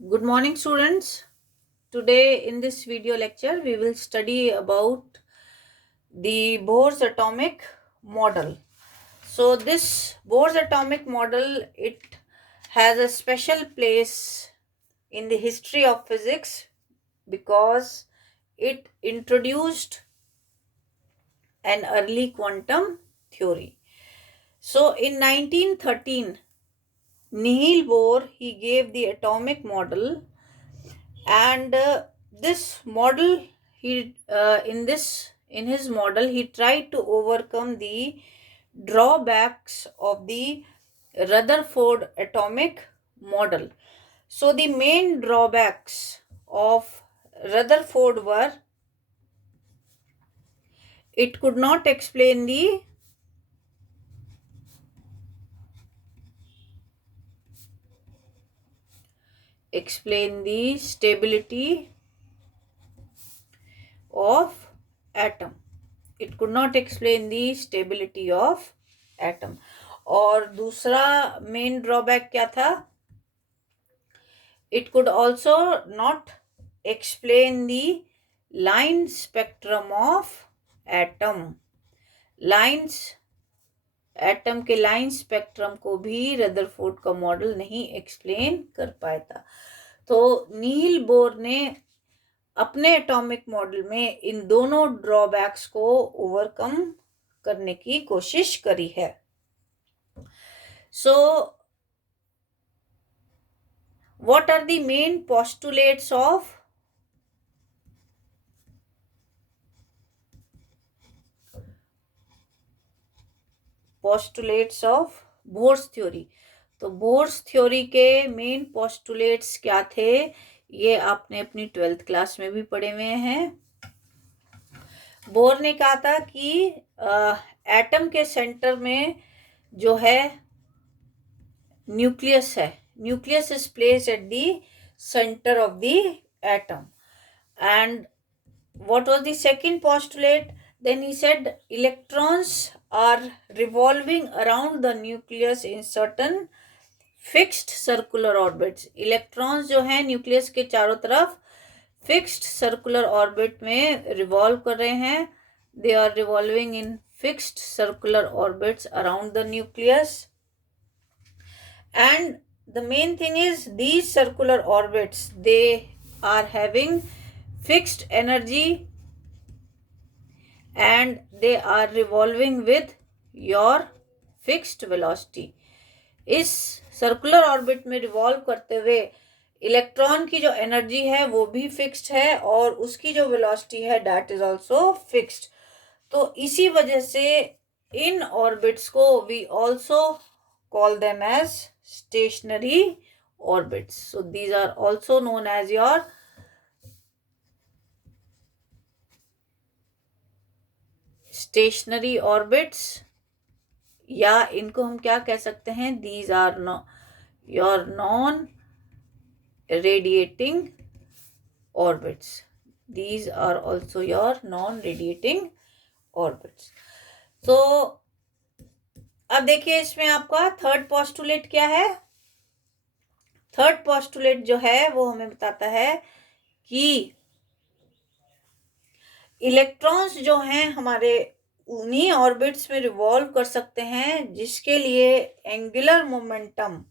Good morning, students. Today in this video lecture, we will study about the Bohr's atomic model. So this Bohr's atomic model, it has a special place in the history of physics because it introduced an early quantum theory. So in 1913, Niels Bohr, he gave the atomic model, and this model he in his model he tried to overcome the drawbacks of the Rutherford atomic model. So the main drawbacks of Rutherford were it could not explain the stability of atom. It could not explain the stability of atom. और दूसरा main drawback क्या था? It could also not explain the line spectrum of atom. Lines atom के line spectrum को भी Rutherford का model नहीं explain कर पाया था. तो नील बोर ने अपने एटॉमिक मॉडल में इन दोनों ड्रॉबैक्स को ओवरकम करने की कोशिश करी है. So what are the main postulates of Bohr's theory? तो बोर्स थ्योरी के मेन पोस्टुलेट्स क्या थे, ये आपने अपनी 12th क्लास में भी पढ़े हुए हैं. बोर ने कहा था कि एटम के सेंटर में जो है न्यूक्लियस है. Nucleus is placed at the centre of the atom. And what was the second postulate? Then he said electrons are revolving around the nucleus in certain fixed circular orbits. Electrons जो हैं nucleus के चारों तरफ fixed circular orbit में revolve कर रहे हैं. They are revolving in fixed circular orbits around the nucleus. And the main thing is these circular orbits, they are having fixed energy and they are revolving with your fixed velocity. इस circular orbit में revolve करते हुए electron की जो energy है वो भी fixed है और उसकी जो वेलोसिटी है दैट इज आल्सो फिक्स्ड. तो इसी वजह से इन ऑर्बिट्स को we also call them as stationary orbits. So these are also known as your stationary orbits, या इनको हम क्या कह सकते हैं, these are your non radiating orbits. These are also your non radiating orbits. तो अब देखिए इसमें आपका थर्ड पोस्टुलेट क्या है. थर्ड पोस्टुलेट जो है वो हमें बताता है कि इलेक्ट्रॉन्स जो हैं हमारे उन्हीं ऑर्बिट्स में रिवॉल्व कर सकते हैं जिसके लिए एंगुलर मोमेंटम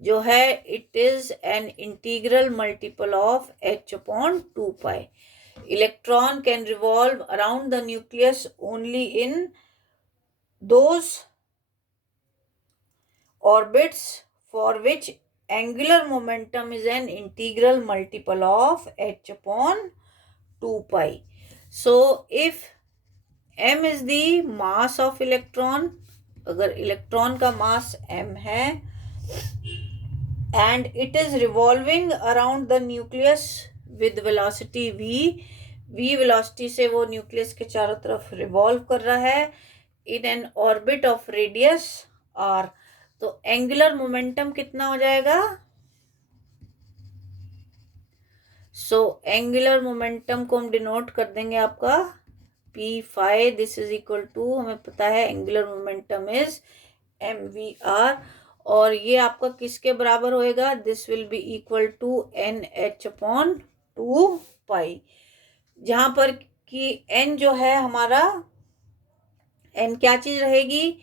जो है it is an integral multiple of h/2π. Electron can revolve around the nucleus only in those orbits for which angular momentum is an integral multiple of h/2π. So if m is the mass of electron, अगर electron का मास m है and it is revolving around the nucleus with velocity v velocity से वो nucleus के चारों तरफ revolve कर रहा है in an orbit of radius r. तो एंगुलर मोमेंटम कितना हो जाएगा? सो एंगुलर मोमेंटम को हम डिनोट कर देंगे आपका p5. This is equal to, हमें पता है एंगुलर मोमेंटम इज mvr और ये आपका किसके बराबर होएगा, this will be equal to NH/2 pi, जहां पर कि n जो है हमारा, n क्या चीज रहेगी,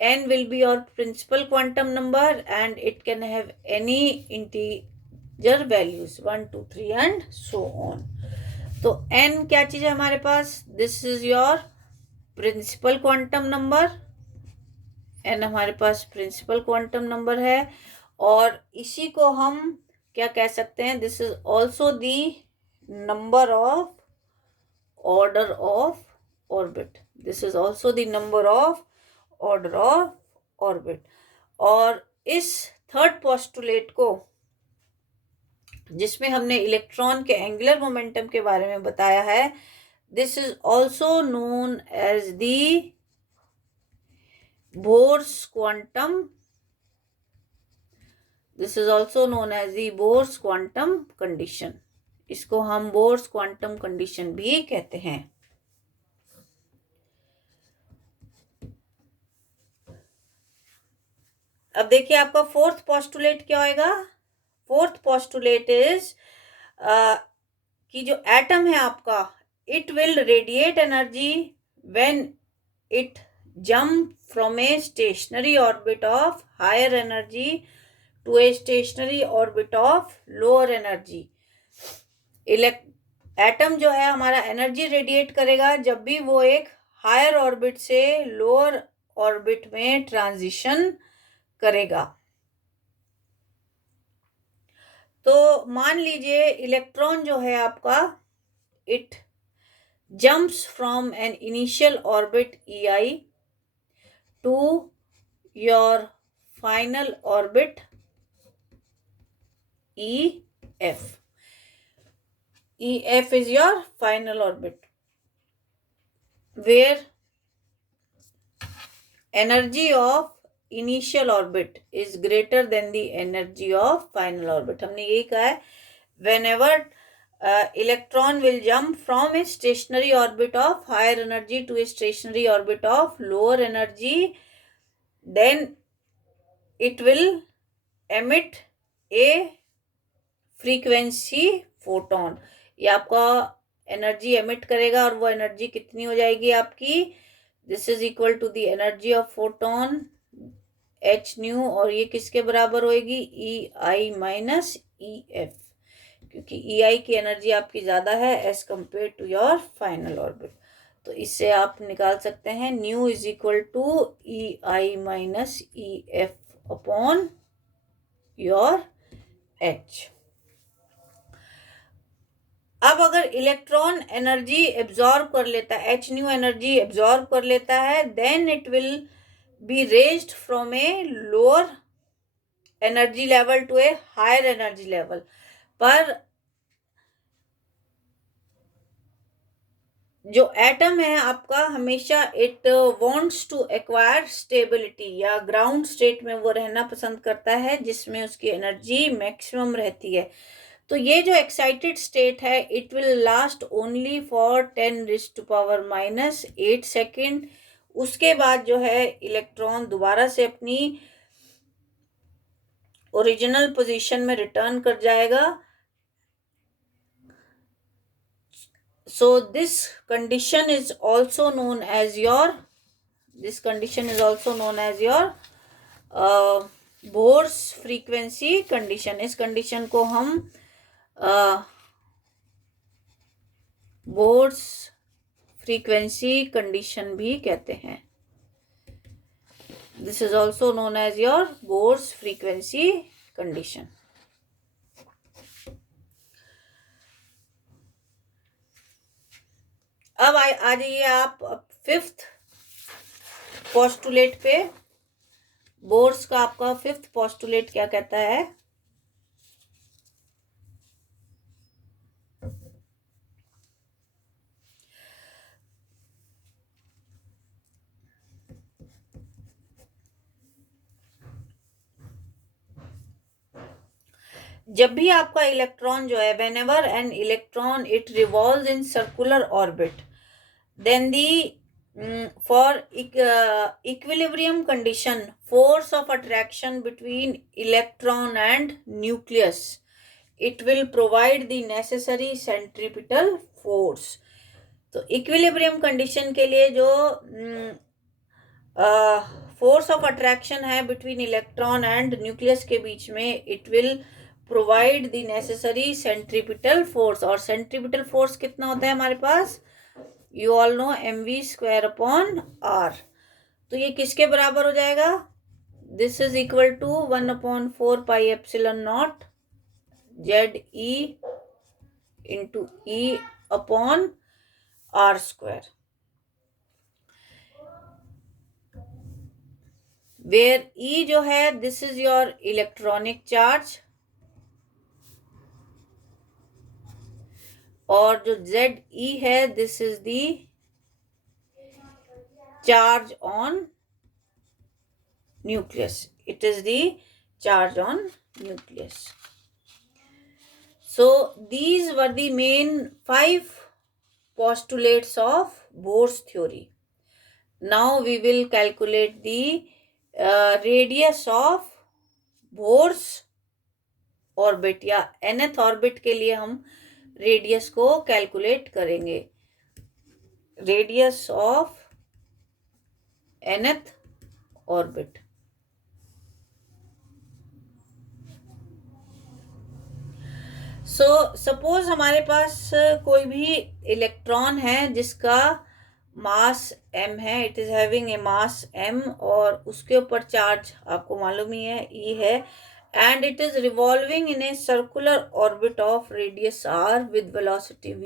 n will be your principal quantum number and it can have any integer values 1 2 3 and so on. तो n क्या चीज है हमारे पास, this is your principal quantum number, n हमारे पास प्रिंसिपल क्वांटम नंबर है, और इसी को हम क्या कह सकते हैं, this is also the number of order of orbit, this is also the number of order of orbit. और इस थर्ड पोस्टुलेट को, जिसमें हमने इलेक्ट्रॉन के एंगुलर मोमेंटम के बारे में बताया है, this is also known as the Bohr's quantum, this is also known as the Bohr's quantum condition. इसको हम बोर्स क्वांटम कंडीशन भी कहते हैं. अब देखिए आपका फोर्थ पोस्टुलेट क्या होएगा. फोर्थ पोस्टुलेट इज कि जो एटम है आपका, it will radiate energy when it jump from a stationary orbit of higher energy to a stationary orbit of lower energy. Atom जो है हमारा एनर्जी रेडिएट करेगा जब भी वो एक हायर ऑर्बिट से लोअर ऑर्बिट में ट्रांजिशन करेगा. तो मान लीजिए इलेक्ट्रॉन जो है आपका, it jumps from an initial orbit EI to your final orbit EF. EF is your final orbit where energy of initial orbit is greater than the energy of final orbit. हमने यही कहा है, whenever electron will jump from a stationary orbit of higher energy to a stationary orbit of lower energy, then it will emit a frequency photon. ये आपका energy emit करेगा, और वो energy कितनी हो जाएगी आपकी, this is equal to the energy of photon h nu, और ये किसके बराबर होएगी, EI माइनस EF, क्योंकि EI की एनर्जी आपकी ज़्यादा है as compare to your final orbit. तो इससे आप निकाल सकते हैं nu is equal to EI minus EF upon your H. अब अगर इलेक्ट्रॉन एनर्जी एब्जॉर्ब कर लेता है, h न्यू एनर्जी एब्जॉर्ब कर लेता है, then it will be raised from a lower energy level to a higher energy level. पर जो एटम है आपका, हमेशा it wants to acquire stability, या ग्राउंड स्टेट में वो रहना पसंद करता है जिसमें उसकी एनर्जी मैक्सिमम रहती है. तो ये जो एक्साइटेड स्टेट है, it will last only for 10⁻⁻8 second. उसके बाद जो है इलेक्ट्रॉन दोबारा से अपनी ओरिजिनल पोजीशन में रिटर्न कर जाएगा. So this condition is also known as your Bohr's frequency condition. इस कंडीशन को हम Bohr's frequency condition भी कहते हैं. This is also known as your Bohr's frequency condition. अब आ जाइए आप फिफ्थ पोस्टुलेट पे. बोर्स का आपका फिफ्थ पोस्टुलेट क्या कहता है, जब भी आपका इलेक्ट्रॉन जो है, whenever an electron it revolves in circular orbit, then the for equilibrium condition, force of attraction between electron and nucleus, it will provide the necessary centripetal force. तो इक्विलिब्रियम कंडीशन के लिए जो फोर्स ऑफ अट्रैक्शन है between electron and nucleus के बीच में, it will provide the necessary centripetal force. और centripetal force कितना होता है हमारे पास, यू ऑल नो, mv²/r. तो ये किसके बराबर हो जाएगा, this is equal to 1/4πε0 ZE into E upon r², where E जो है this is your electronic charge, और जो ZE है this is the charge on nucleus. It is the charge on nucleus. So these were the main 5 postulates of Bohr's theory. Now we will calculate the radius of Bohr's orbit, या nth orbit के लिए हम radius को calculate करेंगे. Radius of nth orbit. So suppose हमारे पास कोई भी electron है जिसका मास m है, it is having A mass m, और उसके ऊपर चार्ज आपको मालूम ही है E है, and it is revolving in a circular orbit of radius r with velocity v,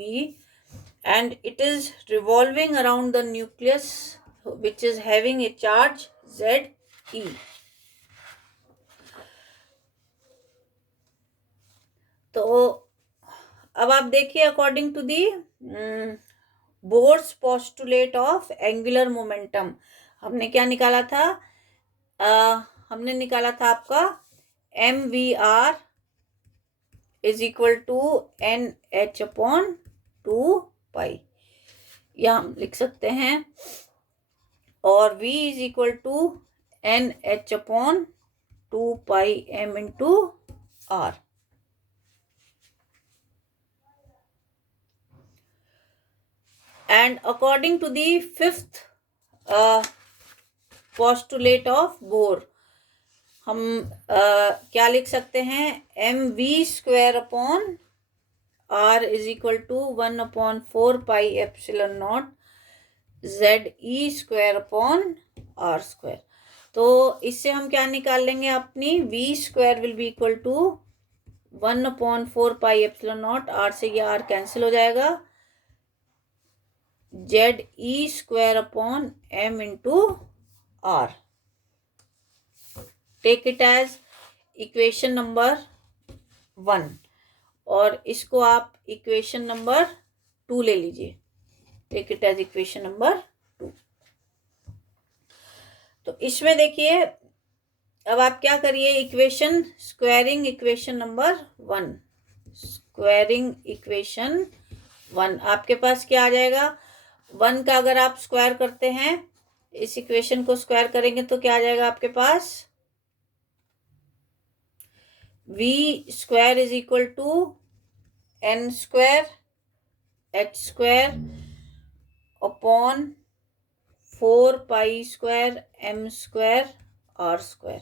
and it is revolving around the nucleus which is having a charge ZE. तो अब आप देखिए, according to the Bohr's postulate of angular momentum, हमने क्या निकाला था, हमने निकाला था आपका mvr is equal to NH/2π, या हम लिख सकते हैं, और v is equal to NH/2πm into r. And according to the 5th postulate of Bohr, हम क्या लिख सकते हैं, mv²/r is equal to 1/4πε0 ZE²/r². तो इससे हम क्या निकाल लेंगे, अपनी v² will be equal to 1/4πε0, r से ये r कैंसिल हो जाएगा, ZE²/m into r. Take it as equation number 1, और इसको आप इक्वेशन नंबर 2 ले लीजिए. Take it as equation number 2. तो इसमें देखिए, अब आप क्या करिए, equation squaring equation number 1, squaring equation 1, आपके पास क्या आ जाएगा, 1 का अगर आप स्क्वायर करते हैं, इस इक्वेशन को स्क्वायर करेंगे तो क्या आ जाएगा आपके पास, v² is equal to n² h² upon 4π² m² r².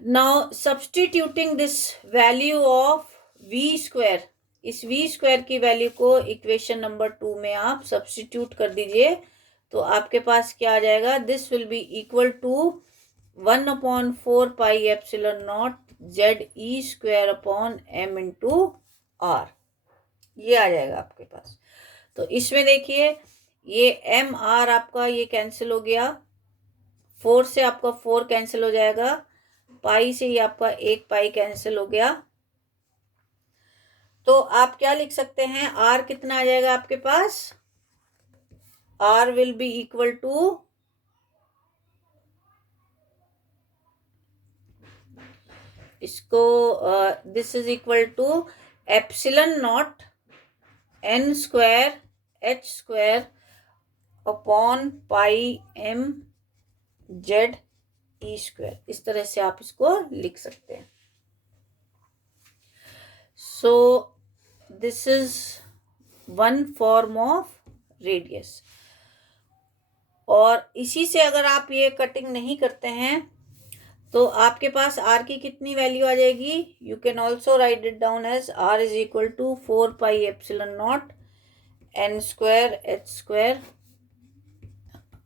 Now substituting this value of v², इस v² की वैल्यू को इक्वेशन नंबर 2 में आप सब्स्टिट्यूट कर दीजिए, तो आपके पास क्या आ जाएगा, this will be equal to 1/4πε0 ZE²/m into r. ये आ जाएगा आपके पास. तो इसमें देखिए, ये mr आपका ये कैंसिल हो गया, 4 से आपका 4 कैंसिल हो जाएगा, पाई से ये आपका 1 पाई कैंसिल हो गया. तो आप क्या लिख सकते हैं, r कितना आ जाएगा आपके पास, r will be equal to, इसको this is equal to ε0 n² h² upon pi m z e square, इस तरह से आप इसको लिख सकते हैं. So this is one form of radius. और इसी से अगर आप ये कटिंग नहीं करते हैं तो आपके पास r की कितनी वैल्यू आ जाएगी. You can also write it down as r is equal to 4 pi epsilon naught n square h square.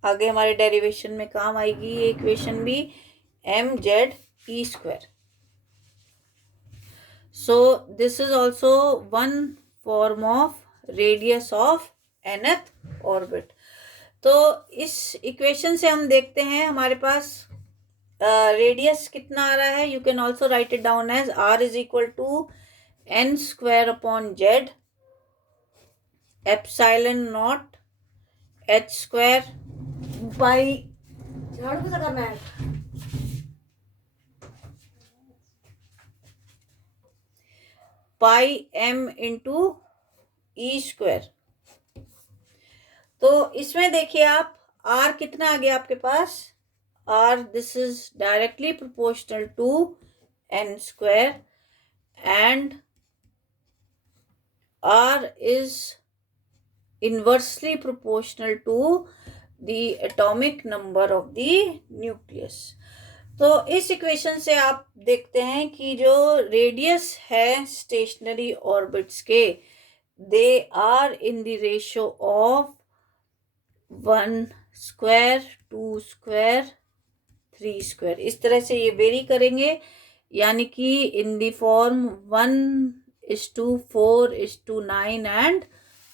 आगे हमारे डेरिवेशन में काम आएगी ये इक्वेशन भी, mz e square. So this is also one form of radius of nth orbit. तो इस equation से हम देखते हैं हमारे पास रेडियस कितना आ रहा है. You can also write it down as r is equal to n square upon z epsilon naught h square pi pi m into e square. तो इसमें देखिए आप r कितना आ गया आपके पास. r this is directly proportional to n square and r is inversely proportional to the atomic number of the nucleus. तो इस इक्वेशन से आप देखते हैं कि जो रेडियस है स्टेशनरी ऑर्बिट्स के, they are in the ratio of 1 square 2 square 3 square. इस तरह से ये वेरी करेंगे, यानी कि in the form 1:4:9 and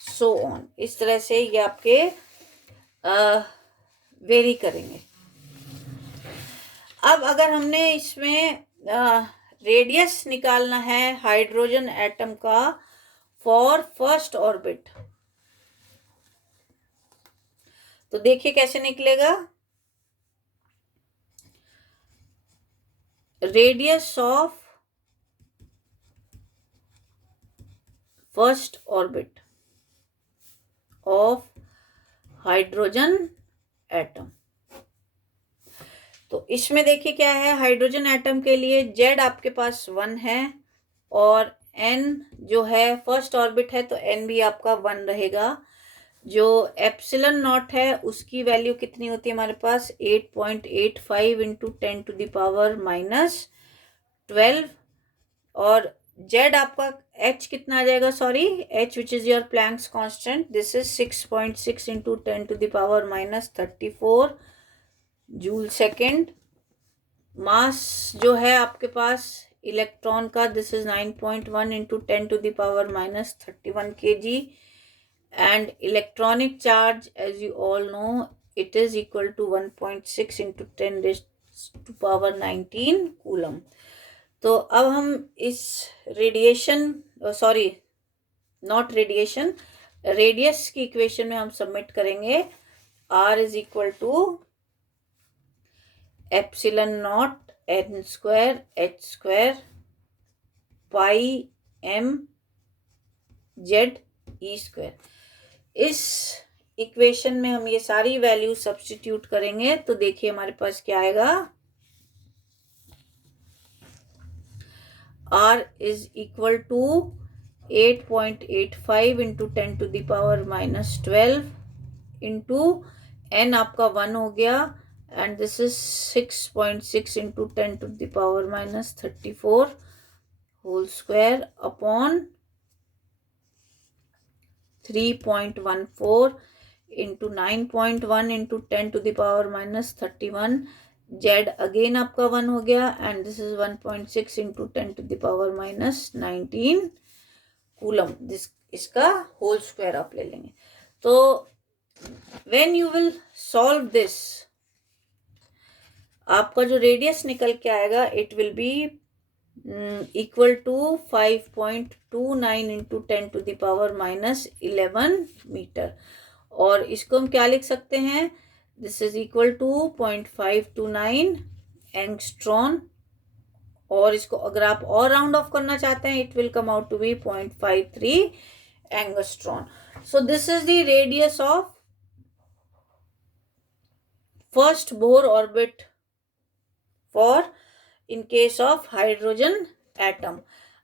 so on. इस तरह से ये आपके वेरी करेंगे. अब अगर हमने इसमें रेडियस निकालना है हाइड्रोजन एटम का फॉर फर्स्ट ऑर्बिट, तो देखिए कैसे निकलेगा. Radius of first orbit of hydrogen atom. तो इसमें देखिए क्या है, हाइड्रोजन एटम के लिए Z आपके पास 1 है और N जो है फर्स्ट ऑर्बिट है तो N भी आपका 1 रहेगा. जो एप्सिलॉन नॉट है उसकी वैल्यू कितनी होती है हमारे पास 8.85 इंटू 10 टू द पावर -12. और Z आपका H कितना आ जाएगा, sorry H which is your Planck's constant, this is 6.6 into 10 to the power -34 joule second. Mass जो है आपके पास इलेक्ट्रॉन का, this is 9.1 into 10 to the power -31 kg. And electronic charge as you all know it is equal to 1.6 into 10 to power 19 coulomb. तो अब हम इस radiation sorry not radiation radius की इक्वेशन में हम सबमिट करेंगे r is equal to epsilon naught n square h square pi m z e square. इस equation में हम ये सारी वैल्यू सब्स्टिट्यूट करेंगे तो देखिए हमारे पास क्या आएगा. r is equal to 8.85 into 10 to the power -12 into n आपका 1 हो गया and this is 6.6 into 10 to the power -34 whole square upon 3.14 into 9.1 into 10 to the power -31. Z again आपका 1 हो गया and this is 1.6 into 10 to the power -19 coulomb. This इसका whole square आप ले लेंगे. तो when you will solve this, आपका जो रेडियस निकल के आएगा it will be equal to 5.29 into 10 to the power -11 metre. और इसको हम क्या लिख सकते हैं, this is equal to 0.529 angstrom. और इसको अगर आप और राउंड ऑफ करना चाहते हैं it will come out to be 0.53 angstrom. So this is the radius of first Bohr orbit for in case of hydrogen atom.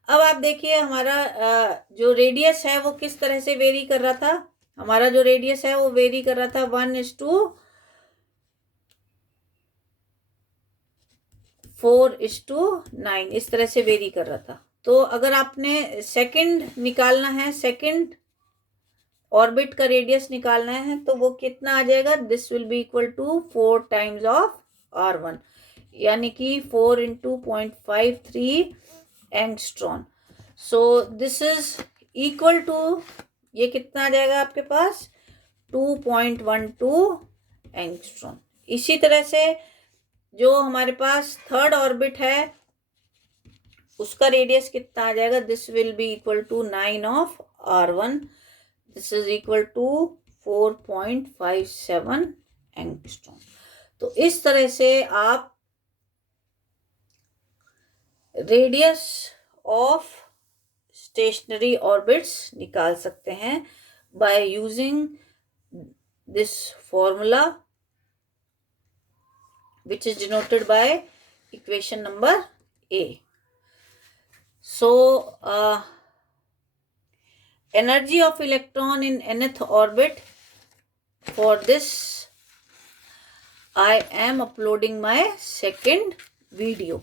अब आप देखिए हमारा जो रेडियस है वो किस तरह से वेरी कर रहा था. हमारा जो रेडियस है वो वेरी कर रहा था 1:4:9 इस तरह से वेरी कर रहा था. तो अगर आपने सेकंड निकालना है, सेकंड ऑर्बिट का रेडियस निकालना है, तो वो कितना आ जाएगा. This will be equal to 4 times of R1, यानी कि 4 into 0.53 angstrom. So this is equal to, ये कितना आ जाएगा आपके पास 2.12 एंगस्ट्रॉन. इसी तरह से जो हमारे पास थर्ड ऑर्बिट है उसका रेडियस कितना आ जाएगा. This will be equal to 9 of R1. दिस इज इक्वल टू 4.57 एंगस्ट्रॉन. तो इस तरह से आप रेडियस ऑफ स्टेशनरी ऑर्बिट्स निकाल सकते हैं by using this formula which is denoted by equation number A. So energy of electron in nth orbit, for this I am uploading my second video.